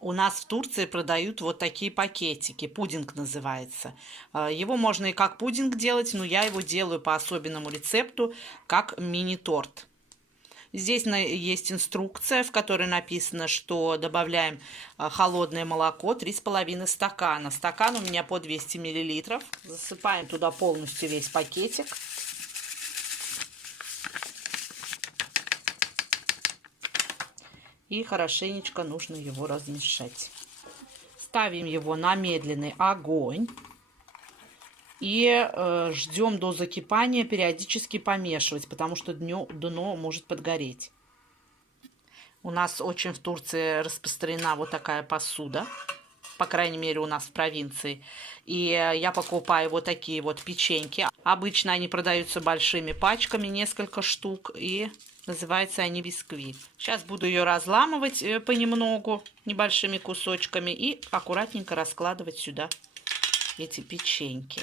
У нас в Турции продают вот такие пакетики. Пудинг называется. Его можно и как пудинг делать, но я его делаю по особенному рецепту, как мини-торт. Здесь есть инструкция, в которой написано, что добавляем холодное молоко 3,5 стакана. Стакан у меня по 200 мл. Засыпаем туда полностью весь пакетик. И хорошенечко нужно его размешать. Ставим его на медленный огонь. И ждем до закипания, периодически помешивать, потому что дно может подгореть. У нас очень в Турции распространена вот такая посуда. По крайней мере, у нас в провинции. И я покупаю вот такие вот печеньки. Обычно они продаются большими пачками, несколько штук. И называются они бисквит. Сейчас буду ее разламывать понемногу, небольшими кусочками. И аккуратненько раскладывать сюда эти печеньки.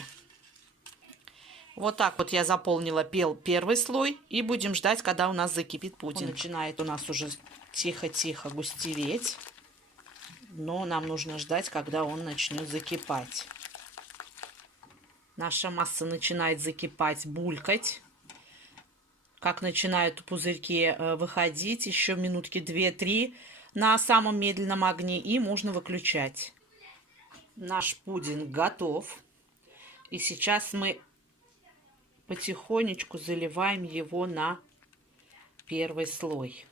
Вот так вот я заполнила первый слой. И будем ждать, когда у нас закипит пудинг. Он начинает у нас уже тихо-тихо густеветь. Но нам нужно ждать, когда он начнет закипать. Наша масса начинает закипать, булькать. Как начинают пузырьки выходить, еще минутки 2-3 на самом медленном огне. И можно выключать. Наш пудинг готов. И сейчас мы потихонечку заливаем его на первый слой.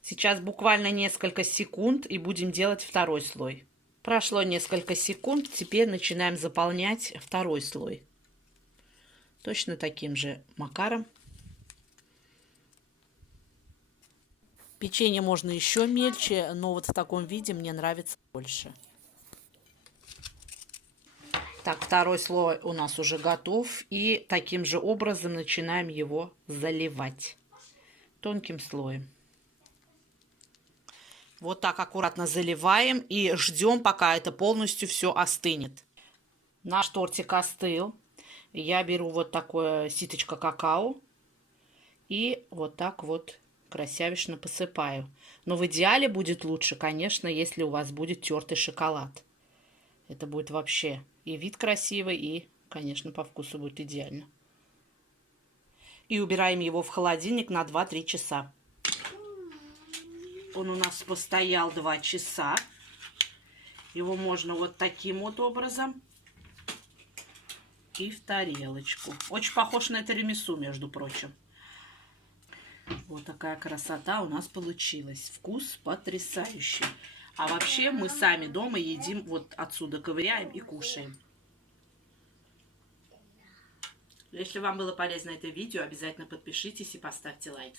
Сейчас буквально несколько секунд и будем делать второй слой. Прошло несколько секунд, теперь начинаем заполнять второй слой. Точно таким же макаром. Печенье можно еще мельче, но вот в таком виде мне нравится больше. Так, второй слой у нас уже готов. И таким же образом начинаем его заливать тонким слоем. Вот так аккуратно заливаем и ждем, пока это полностью все остынет. Наш тортик остыл. Я беру вот такое ситочко какао и вот так вот красивечно посыпаю. Но в идеале будет лучше, конечно, если у вас будет тертый шоколад. Это будет вообще и вид красивый, и, конечно, по вкусу будет идеально. И убираем его в холодильник на 2-3 часа. Он у нас постоял 2 часа. Его можно вот таким вот образом и в тарелочку. Очень похож на тирамису, между прочим. Вот такая красота у нас получилась. Вкус потрясающий. А вообще мы сами дома едим, вот отсюда ковыряем и кушаем. Если вам было полезно это видео, обязательно подпишитесь и поставьте лайк.